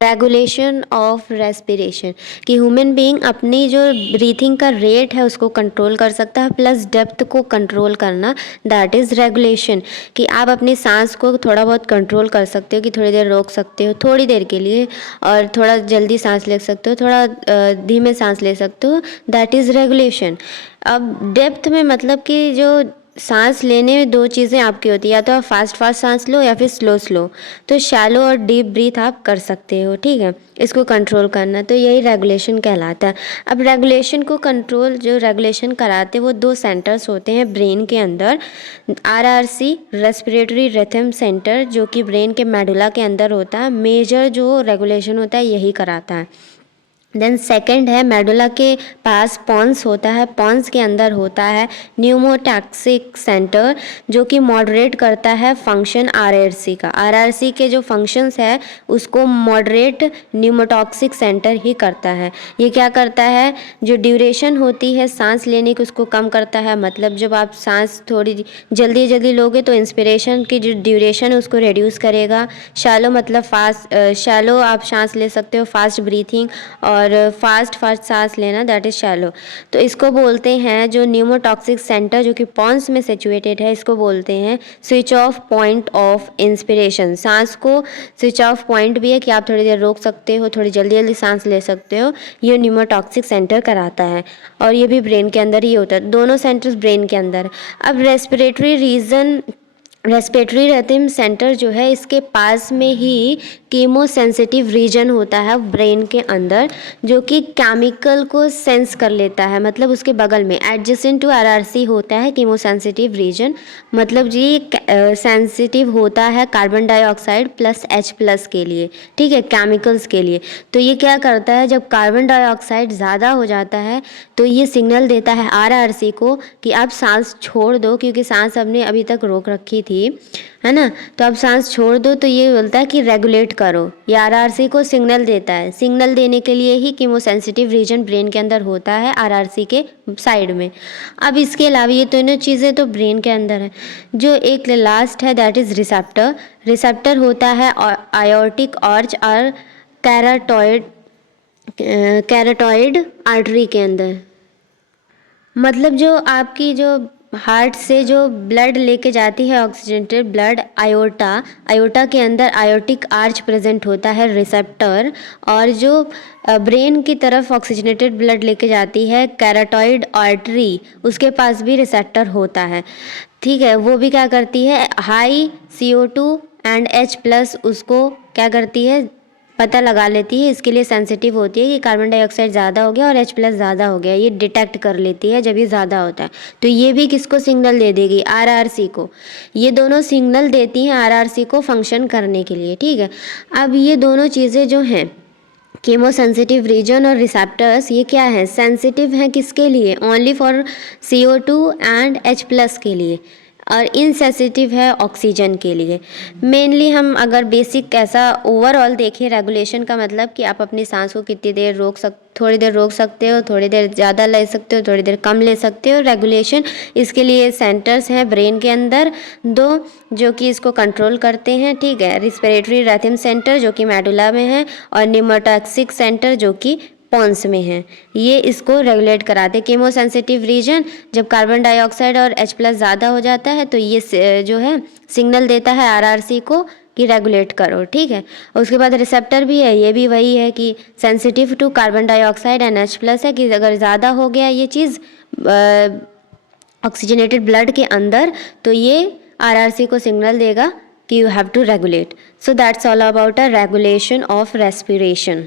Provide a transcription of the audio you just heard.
Regulation of respiration, कि human being अपनी जो ब्रीथिंग का रेट है उसको कंट्रोल कर सकता है, प्लस डेप्थ को कंट्रोल करना, दैट इज़ रेगुलेशन। कि आप अपनी सांस को थोड़ा बहुत कंट्रोल कर सकते हो, कि थोड़ी देर रोक सकते हो थोड़ी देर के लिए, और थोड़ा जल्दी सांस ले सकते हो, थोड़ा धीमे सांस ले सकते हो, दैट इज़ रेगुलेशन। अब डेप्थ में मतलब कि जो सांस लेने में दो चीज़ें आपकी होती है, या तो आप फास्ट सांस लो या फिर स्लो। तो शैलो और डीप ब्रीथ आप कर सकते हो, ठीक है। इसको कंट्रोल करना, तो यही रेगुलेशन कहलाता है। अब रेगुलेशन को कंट्रोल जो रेगुलेशन कराते वो दो सेंटर्स होते हैं ब्रेन के अंदर, RRC रेस्पिरेटरी रिथम सेंटर, जो कि ब्रेन के मेडुला के अंदर होता है। मेजर जो रेगुलेशन होता है यही कराता है। देन सेकंड है मेडुला के पास पॉन्स होता है, पॉन्स के अंदर होता है न्यूमोटॉक्सिक सेंटर, जो कि मॉडरेट करता है फंक्शन RRC का। RRC के जो फंक्शंस है उसको मॉडरेट न्यूमोटॉक्सिक सेंटर ही करता है। ये क्या करता है, जो ड्यूरेशन होती है सांस लेने की उसको कम करता है। मतलब जब आप सांस थोड़ी जल्दी लोगे तो इंस्पिरेशन की जो ड्यूरेशन है उसको रिड्यूस करेगा। शैलो मतलब फास्ट, शैलो आप सांस ले सकते हो, फास्ट ब्रीथिंग और फास्ट सांस लेना, दैट इज़ शैलो। तो इसको बोलते हैं जो न्यूमोटॉक्सिक सेंटर जो कि पॉन्स में सिचुएटेड है, इसको बोलते हैं switch off point of inspiration. सांस को स्विच ऑफ पॉइंट भी है कि आप थोड़ी देर रोक सकते हो, थोड़ी जल्दी सांस ले सकते हो, ये न्यूमोटॉक्सिक सेंटर कराता है। और ये भी ब्रेन के अंदर ही होता है, दोनों सेंटर्स ब्रेन के अंदर। अब रेस्पिरेटरी रिथम सेंटर जो है इसके पास में ही कीमोसेंसिटिव रीजन होता है ब्रेन के अंदर, जो कि केमिकल को सेंस कर लेता है। मतलब उसके बगल में एडजेसेंट टू RRC होता है कीमोसेंसिटिव रीजन। मतलब जी सेंसिटिव होता है कार्बन डाइऑक्साइड प्लस H+ के लिए, ठीक है, केमिकल्स के लिए। तो ये क्या करता है, जब कार्बन डाइऑक्साइड ज़्यादा हो जाता है तो ये सिग्नल देता है RRC को कि आप सांस छोड़ दो, क्योंकि सांस आपने अभी तक रोक रखी थी, है ना, तो अब सांस छोड़ दो। तो ये बोलता है कि रेगुलेट करो, ये RRC को सिग्नल देता है। सिग्नल देने के लिए ही कीमोसेंसिटिव रीजन ब्रेन के अंदर होता है RRC के साइड में। अब इसके अलावा ये दोनों चीज़ें तो ब्रेन के अंदर है। जो एक लास्ट है दैट इज़ रिसेप्टर। रिसेप्टर होता है आयोटिक आर्च और कैरोटॉइड आर्टरी के अंदर। मतलब जो आपकी जो हार्ट से जो ब्लड लेके जाती है ऑक्सीजनेटेड ब्लड, आयोटा के अंदर आयोटिक आर्च प्रेजेंट होता है रिसेप्टर। और जो ब्रेन की तरफ ऑक्सीजनेटेड ब्लड लेके जाती है कैरोटॉइड आर्टरी, उसके पास भी रिसेप्टर होता है, ठीक है। वो भी क्या करती है, हाई CO2 एंड H+ उसको क्या करती है, पता लगा लेती है। इसके लिए सेंसिटिव होती है कि कार्बन डाइऑक्साइड ज़्यादा हो गया और H+ ज़्यादा हो गया, ये डिटेक्ट कर लेती है जब ये ज़्यादा होता है। तो ये भी किसको सिग्नल दे देगी, RRC को। ये दोनों सिग्नल देती हैं RRC को फंक्शन करने के लिए, ठीक है। अब ये दोनों चीज़ें जो हैं कीमोसेंसिटिव रीजन और रिसेप्टर्स, ये क्या है, सेंसिटिव हैं किसके लिए, only for CO2 and H+ के लिए, और इनसेंसिटिव है ऑक्सीजन के लिए। मेनली हम अगर बेसिक ऐसा ओवरऑल देखें, रेगुलेशन का मतलब कि आप अपनी सांस को कितनी देर थोड़ी देर रोक सकते हो, थोड़ी देर ज़्यादा ले सकते हो, थोड़ी देर कम ले सकते हो। रेगुलेशन इसके लिए सेंटर्स हैं ब्रेन के अंदर दो, जो कि इसको कंट्रोल करते हैं, ठीक है। रिस्पिरेटरी रिथम सेंटर जो कि मेडुला में है, और न्यूमोटॉक्सिक सेंटर जो कि पॉन्स में है, ये इसको रेगुलेट कराते। कीमोसेंसिटिव रीजन, जब कार्बन डाइऑक्साइड और H+ ज़्यादा हो जाता है तो ये जो है सिग्नल देता है RRC को कि रेगुलेट करो, ठीक है। उसके बाद रिसेप्टर भी है, ये भी वही है कि sensitive to carbon dioxide and H+ है, कि अगर ज़्यादा हो गया ये चीज़ ऑक्सीजनेटेड ब्लड के अंदर तो ये RRC को सिग्नल देगा कि you have to regulate. So that's all about a regulation of respiration.